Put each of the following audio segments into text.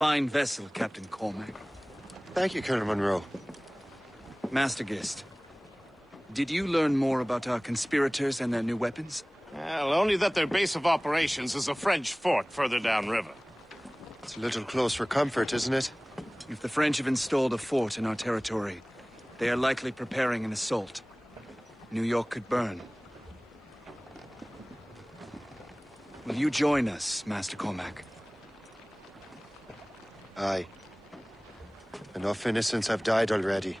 Fine vessel, Captain Cormac. Thank you, Colonel Monroe. Master Gist, did you learn more about our conspirators and their new weapons? Well, only that their base of operations is a French fort further downriver. It's a little close for comfort, isn't it? If the French have installed a fort in our territory, they are likely preparing an assault. New York could burn. Will you join us, Master Cormac? Aye. Enough innocents have died already.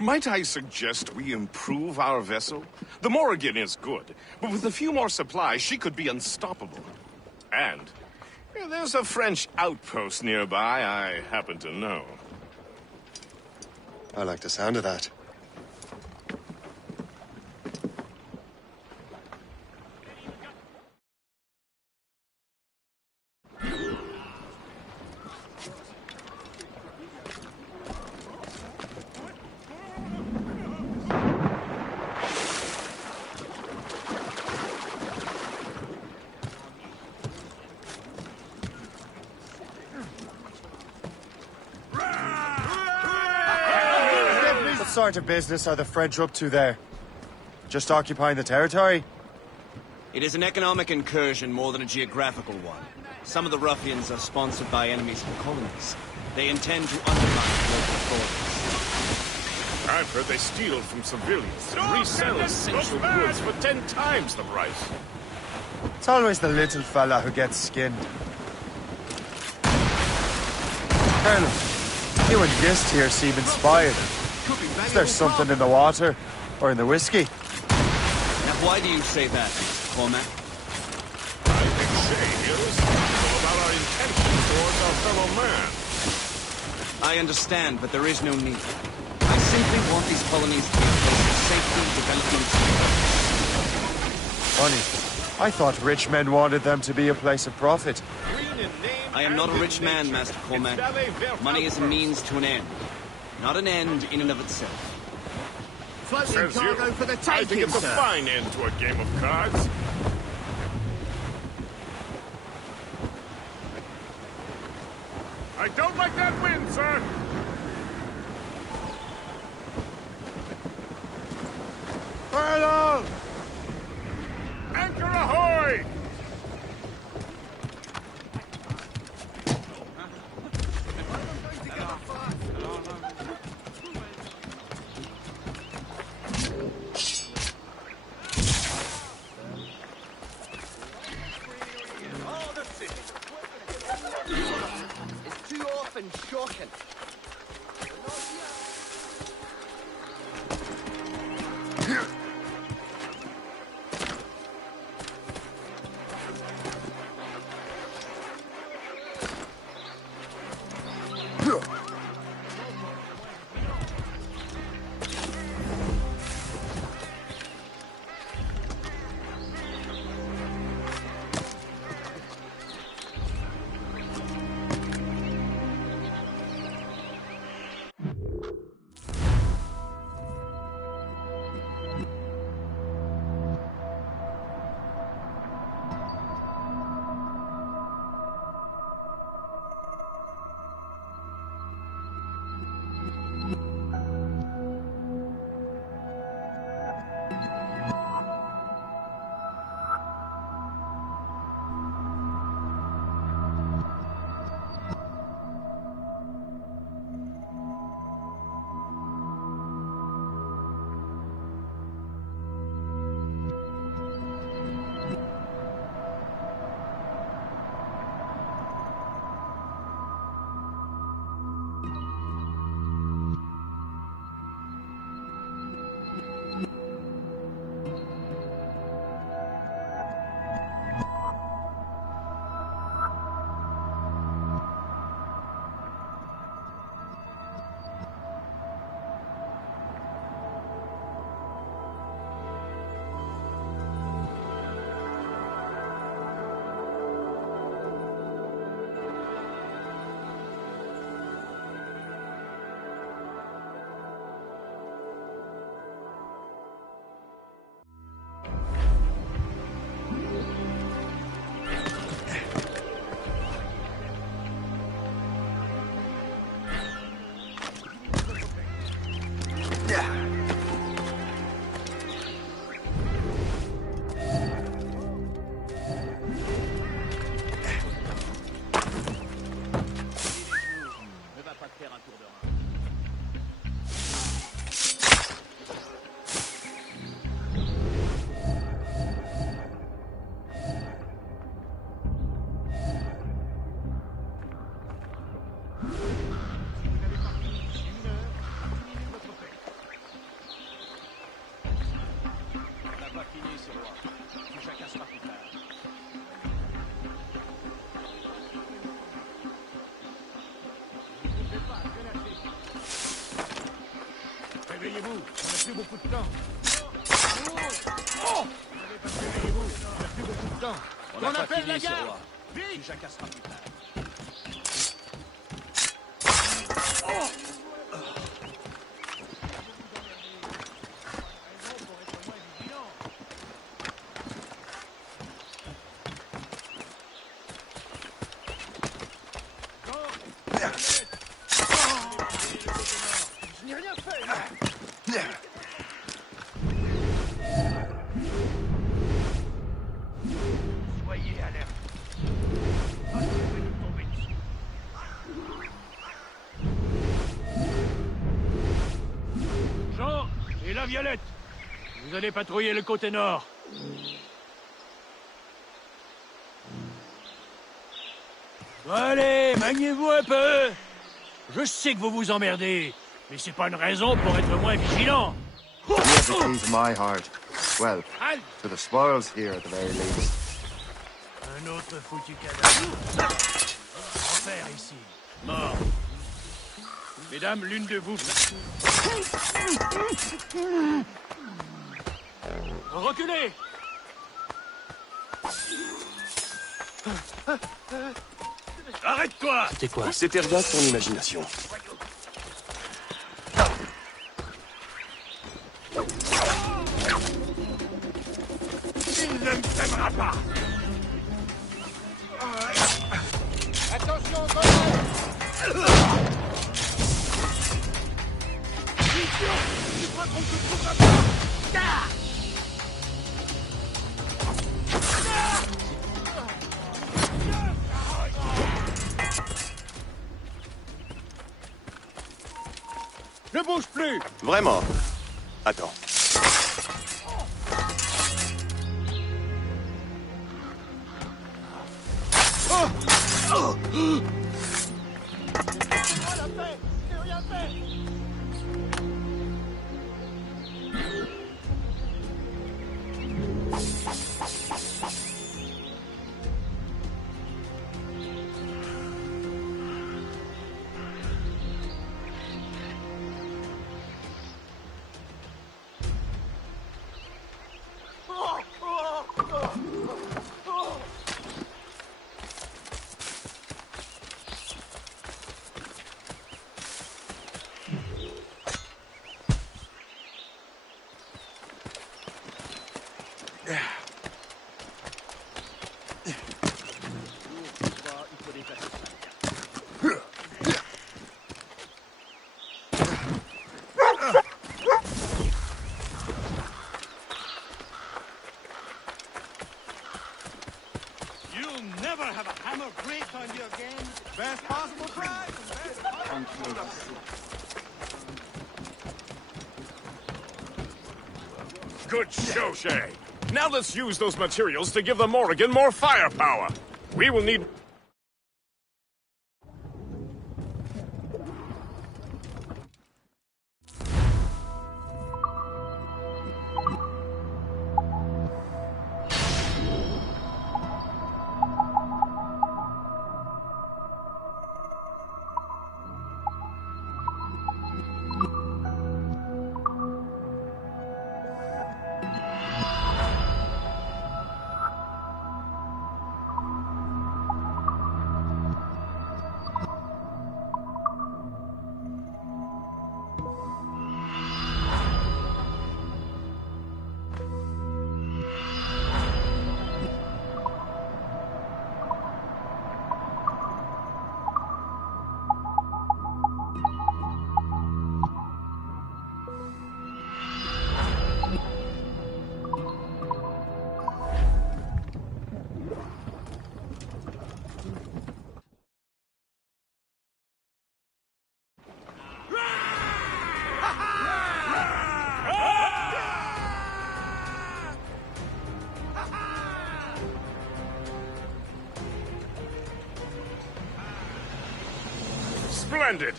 Might I suggest we improve our vessel? The Morrigan is good, but with a few more supplies, she could be unstoppable. And there's a French outpost nearby I happen to know. I like the sound of that. What sort of business are the French up to there? Just occupying the territory? It is an economic incursion more than a geographical one. Some of the ruffians are sponsored by enemies from colonies. They intend to undermine local authorities. I've heard they steal from civilians and resell essential goods for 10 times the price. It's always the little fella who gets skinned. Colonel, you and Gist here seem inspired. Is there something in the water? Or in the whiskey? Now why do you say that, Cormac? I think Shay here is thoughtful about our intentions towards our fellow man. I understand, but there is no need. I simply want these colonies to be a place of safety, development, Funny. I thought rich men wanted them to be a place of profit. I am not a rich man, Master Cormac. Money is a means to an end, not an end in and of itself. Floating cargo for the taking, I think it's a fine end to a game of cards. I don't like that wind, sir! Colonel! Anchor ahoy! It's too often shocking. Réveillez-vous, on n'a plus beaucoup de temps. Réveillez-vous, on n'a plus beaucoup de temps. On appelle la garde. Vite. Tu jacasseras plus tard. Je n'ai rien fait. Soyez alerte. Ah, je vais nous tomber dessus. Jean et la Violette, vous allez patrouiller le côté nord. Allez, maniez-vous un peu. Je sais que vous vous emmerdez, mais c'est pas une raison pour être moins vigilant. You have the key to my heart. Well, to the spoils here at the very least. Un autre foutu cadavre. Enfer ici. Mort. Mesdames, l'une de vous... Reculez! Arrête-toi! C'est quoi? C'était rien de ton imagination. Il ne me t'aimera pas! Attention, idiot! Tu crois qu'on te trouvera pas? Ne bouge plus! Vraiment? Attends. Good show, Shay. Now let's use those materials to give the Morrigan more firepower. We will need... Splendid!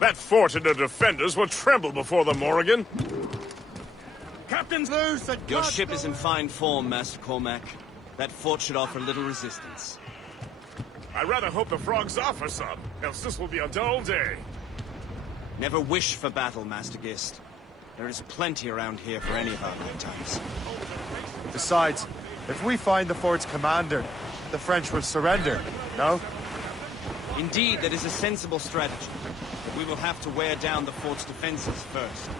That fort and the defenders will tremble before the Morrigan. Captain's loose! Your ship is in fine form, Master Cormac. That fort should offer little resistance. I rather hope the frogs offer some, else this will be a dull day. Never wish for battle, Master Gist. There is plenty around here for any of our light types. Besides, if we find the fort's commander, the French will surrender, no? Indeed, that is a sensible strategy. But we will have to wear down the fort's defenses first.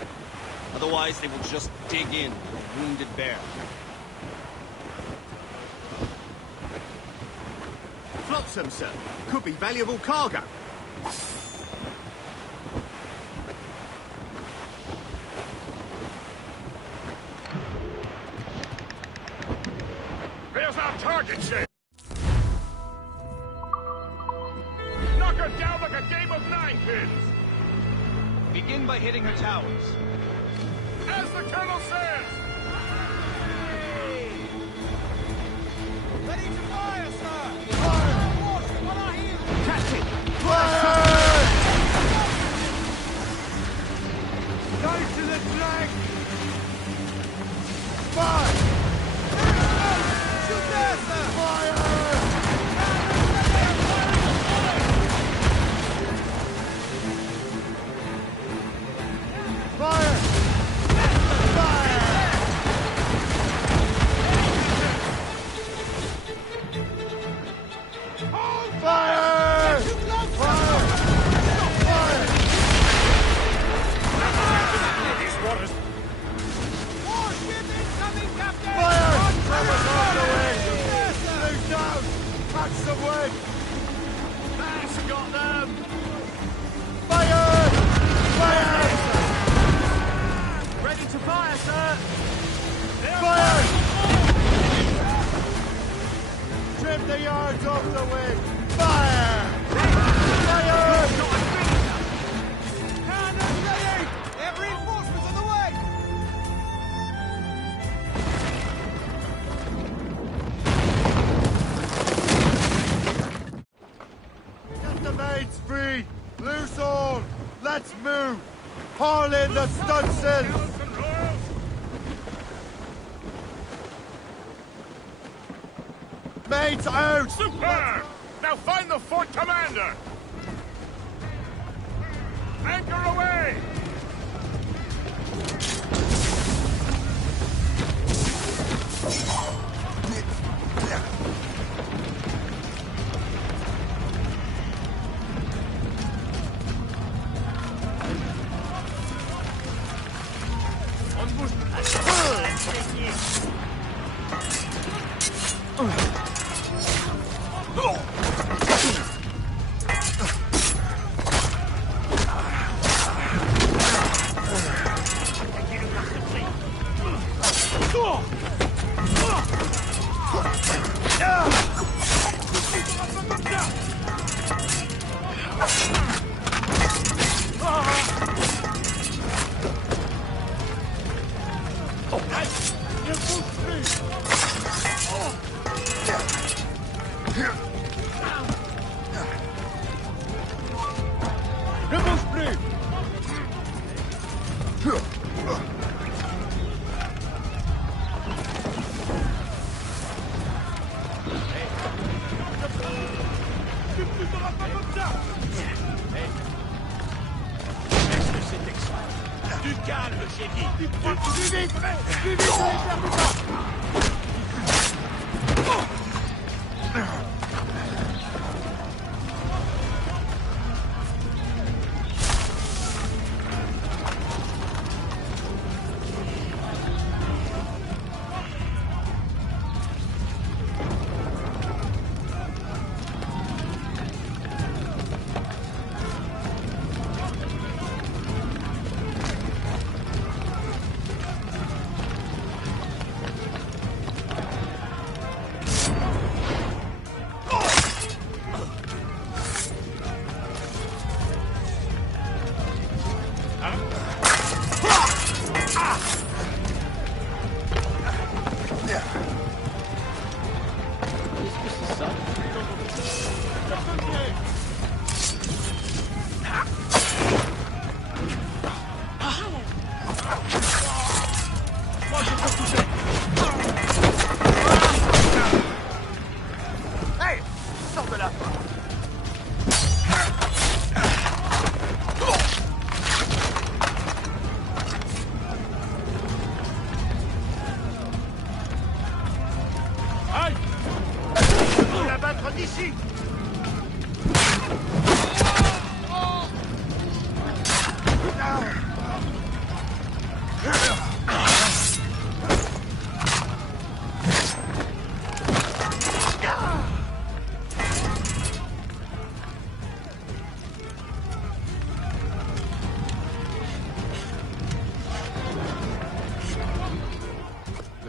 Otherwise, they will just dig in like a wounded bear. Flotsam, sir. Could be valuable cargo. There's our target ship! Knock her down like a game of ninepins! Begin by hitting her towers. As the colonel says! Ready to fire, sir! What are you? Captain! Go to the flag! Fire! Shoot there, sir! Fire! Fire! Fire! These waters... Warship incoming, Captain! Fire! Trevor's on the wing! Move down! Catch some wind! That's got them! Fire! Fire! Ready to fire, sir! Fire! Trim the yards off the wing! Fire! Fire! Cannons ready! Have reinforcements on the way! Get the mates free! Loose all! Let's move! Haul in the stunsails! Mates out! Superb! Now find the fort commander! Anchor away!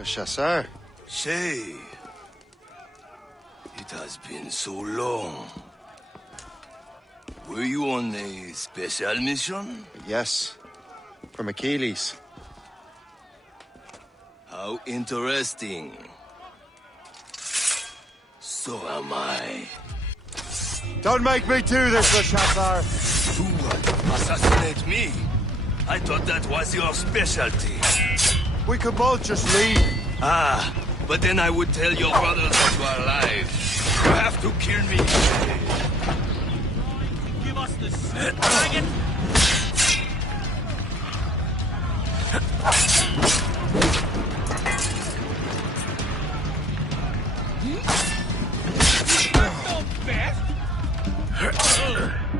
Chasseur. Shay. It has been so long. Were you on a special mission? Yes. From Achilles. How interesting. So am I. Don't make me do this, Le Chasseur! You assassinate me? I thought that was your specialty. We could both just leave. Ah, but then I would tell your brothers that you are alive. You have to kill me. Give us the dragon!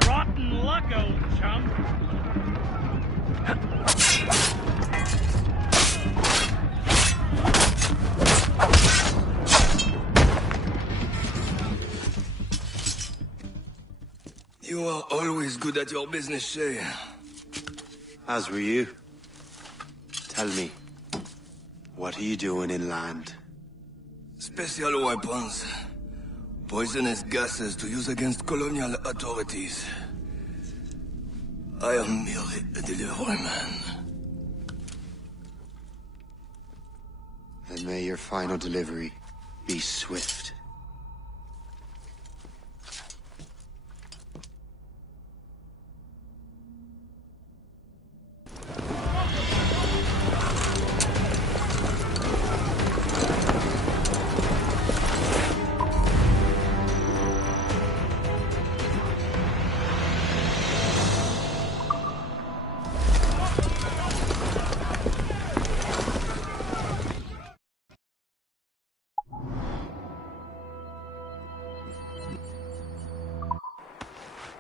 Rotten luck, old chum. You are always good at your business, Shay. As were you. Tell me, what are you doing inland? Special weapons. Poisonous gases to use against colonial authorities. I am merely a delivery man. Then may your final delivery be swift.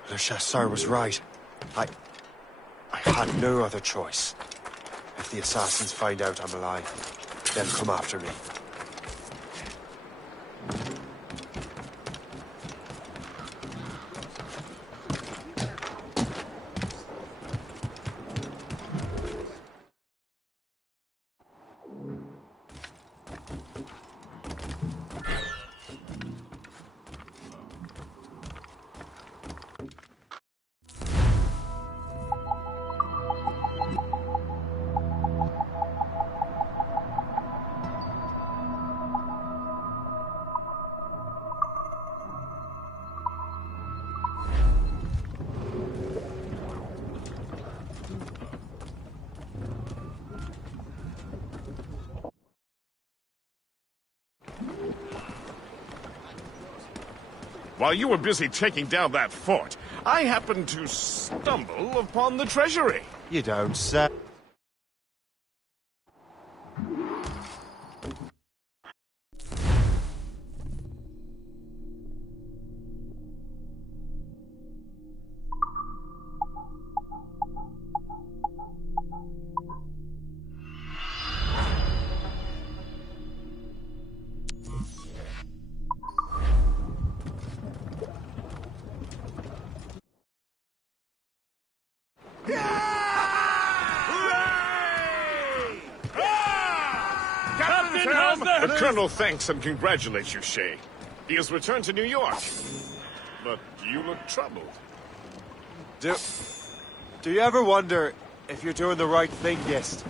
Le Chasseur was right. I had no other choice. If the assassins find out I'm alive, they'll come after me. While you were busy taking down that fort, I happened to stumble upon the treasury. You don't say. The Colonel thanks and congratulates you, Shay. He has returned to New York. But you look troubled. Do you ever wonder if you're doing the right thing, Gist?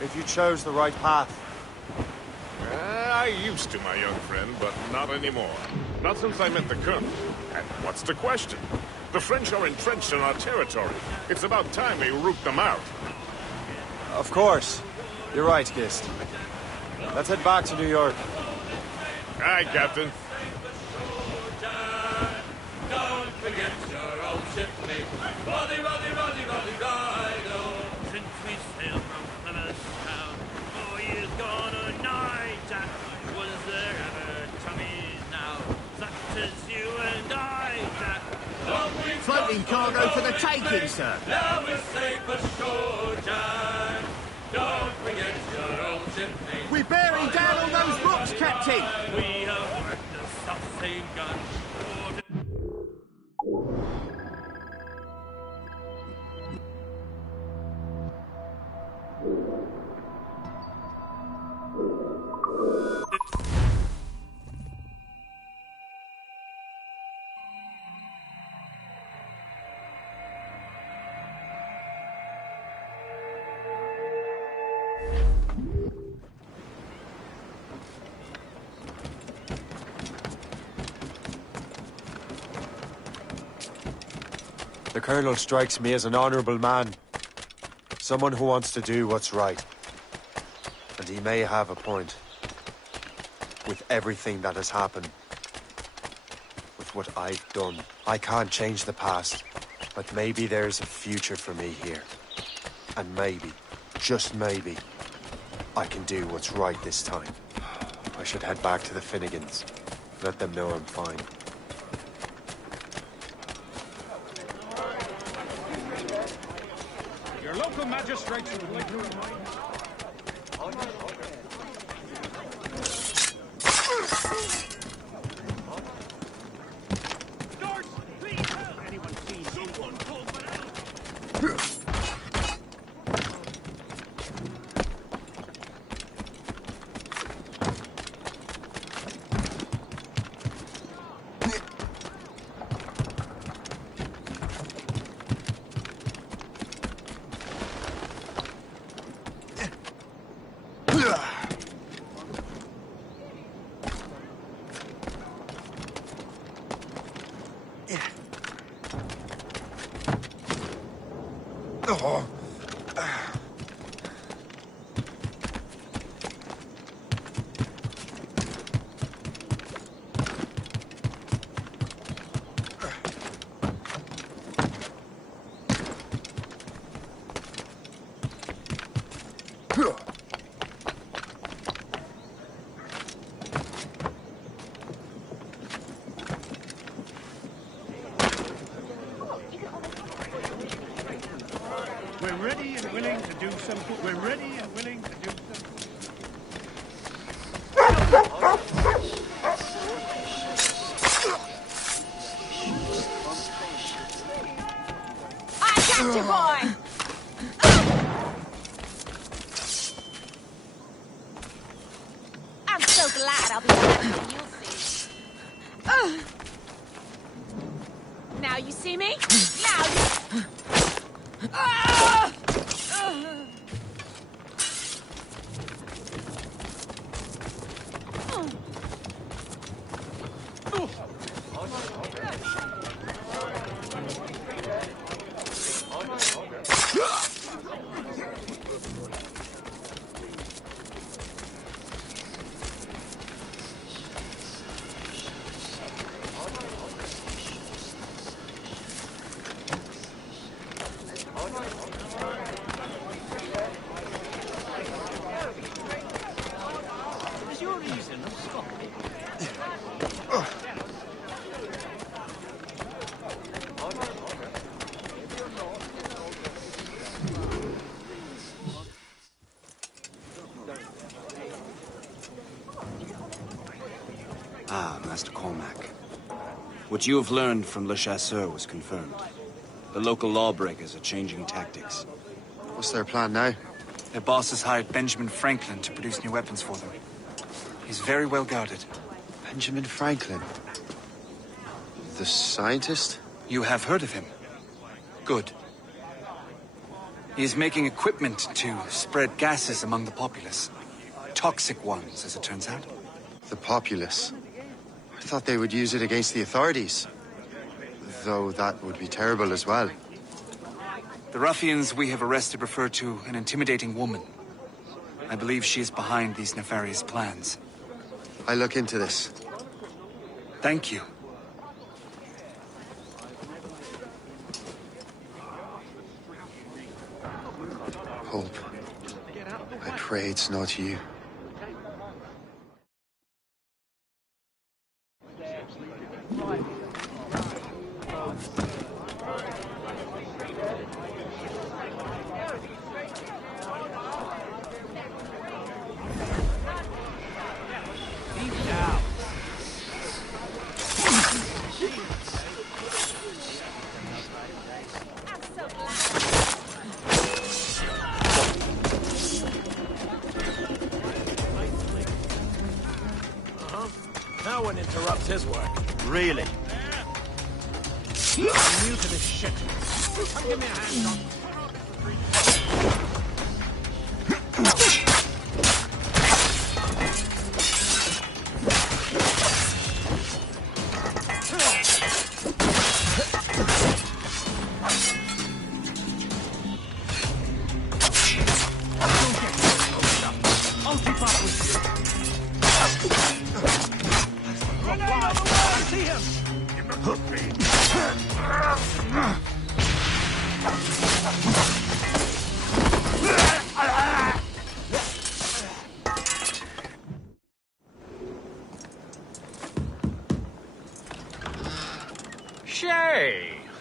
If you chose the right path? I used to, my young friend, but not anymore. Not since I met the Colonel. And what's the question? The French are entrenched in our territory. It's about time we root them out. Of course. You're right, Gist. Let's head back to New York. Aye, Captain. Don't forget your old shipmate. Roddy, Roddy, Roddy, Roddy, Rido. Since we sailed from Plymouth town, 4 years gone a night, Jack. Was there ever chummies now, such as you and I, Jack? Floating cargo for the taking, sir. Now we're safe for shore, Jack. Don't forget your old shipmate. We're bearing down on those rocks, Captain. We have worked the Assasssain gun. The Colonel strikes me as an honorable man. Someone who wants to do what's right. And he may have a point. With everything that has happened. With what I've done. I can't change the past. But maybe there's a future for me here. And maybe, just maybe, I can do what's right this time. I should head back to the Finnegans. Let them know I'm fine. Your local magistrates would like to remind We're ready and willing to do something. We're ready and willing to do something. I got you, boy! I'm so glad I'll be back, you'll see. Now you see me? Now you... Ah, Master Cormac. What you have learned from Le Chasseur was confirmed. The local lawbreakers are changing tactics. What's their plan now? Their boss has hired Benjamin Franklin to produce new weapons for them. He's very well guarded. Benjamin Franklin? The scientist? You have heard of him? Good. He is making equipment to spread gases among the populace. Toxic ones, as it turns out. The populace? I thought they would use it against the authorities. Though that would be terrible as well. The ruffians we have arrested refer to an intimidating woman. I believe she is behind these nefarious plans. I'll look into this. Thank you. Hope. I pray it's not you. No one interrupts his work. Really? I'm new to this shit. Come give me a hand, Doc.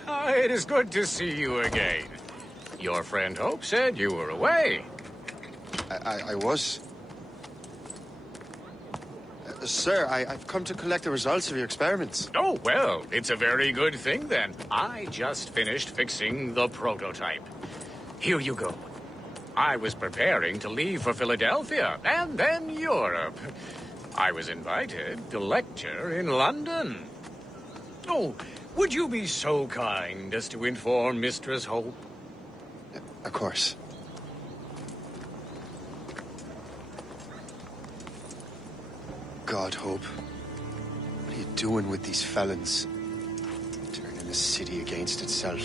It is good to see you again. Your friend Hope said you were away. I was. Sir, I've come to collect the results of your experiments. Oh, well, it's a very good thing then. I just finished fixing the prototype. Here you go. I was preparing to leave for Philadelphia, and then Europe. I was invited to lecture in London. Oh, would you be so kind as to inform Mistress Hope? Of course. God, Hope. What are you doing with these felons? Turning the city against itself.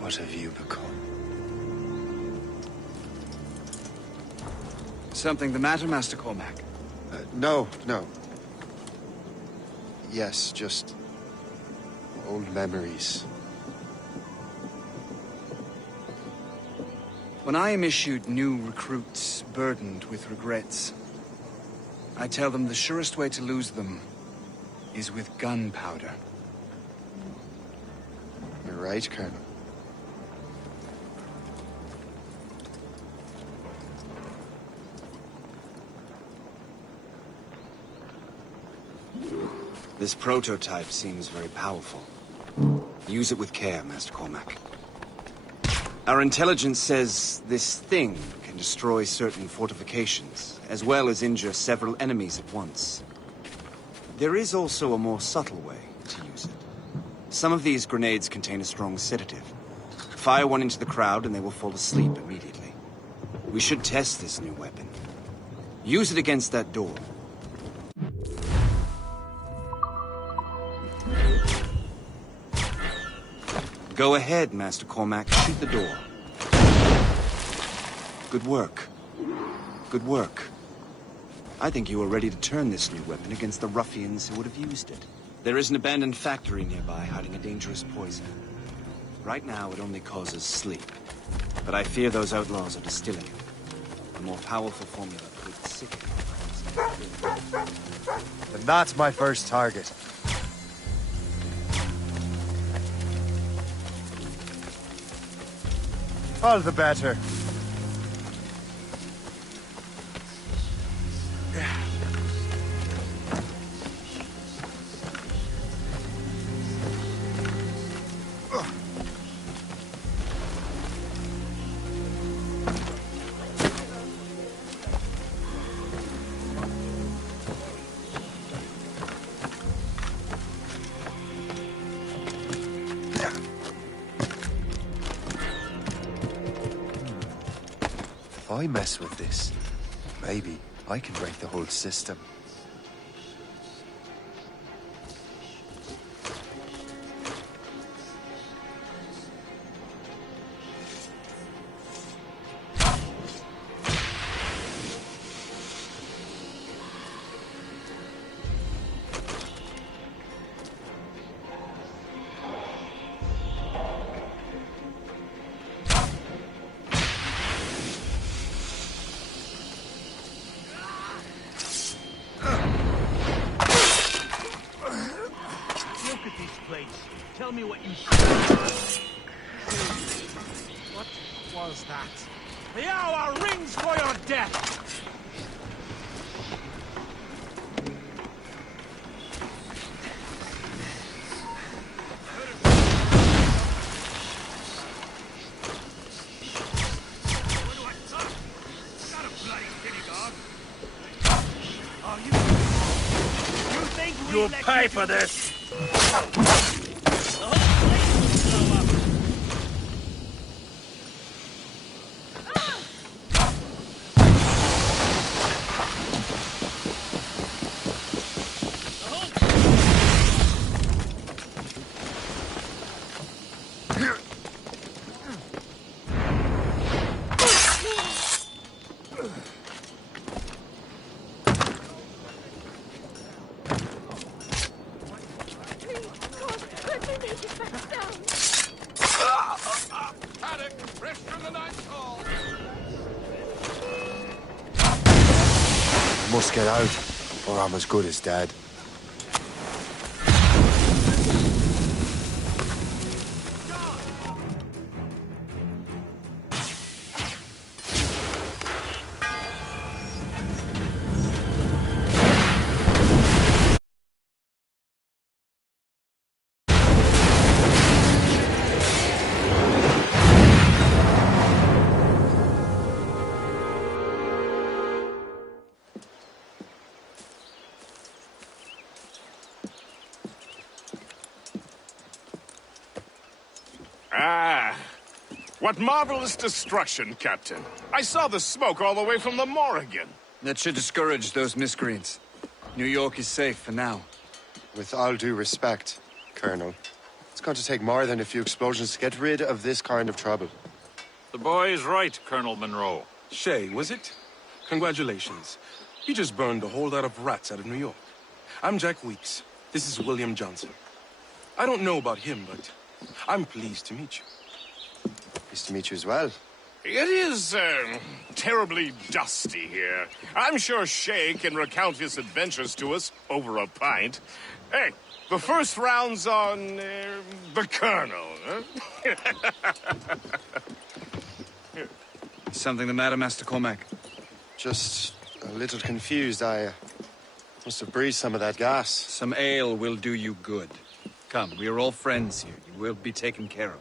What have you become? Something the matter, Master Cormac? No. Yes, just old memories. When I am issued new recruits burdened with regrets, I tell them the surest way to lose them is with gunpowder. You're right, Colonel. This prototype seems very powerful. Use it with care, Master Cormac. Our intelligence says this thing can destroy certain fortifications, as well as injure several enemies at once. There is also a more subtle way to use it. Some of these grenades contain a strong sedative. Fire one into the crowd and they will fall asleep immediately. We should test this new weapon. Use it against that door. Go ahead, Master Cormac. Shoot the door. Good work. Good work. I think you are ready to turn this new weapon against the ruffians who would have used it. There is an abandoned factory nearby hiding a dangerous poison. Right now, it only causes sleep. But I fear those outlaws are distilling it. A more powerful formula could sicken. Then that's my first target. All the better. If I mess with this, maybe I can break the whole system. Tell me what you see. What was that? The hour rings for your death! You'll pay for this! I must get out, or I'm as good as dead. Ah, what marvelous destruction, Captain. I saw the smoke all the way from the Morrigan. That should discourage those miscreants. New York is safe for now. With all due respect, Colonel, it's going to take more than a few explosions to get rid of this kind of trouble. The boy is right, Colonel Monroe. Shay, was it? Congratulations. You just burned a whole lot of rats out of New York. I'm Jack Weeks. This is William Johnson. I don't know about him, but I'm pleased to meet you. Pleased to meet you as well. It is, terribly dusty here. I'm sure Shay can recount his adventures to us over a pint. Hey, the first round's on, the Colonel, huh? Something the matter, Master Cormac? Just a little confused. I must have breathed some of that gas. Some ale will do you good. Come, we are all friends here. You will be taken care of.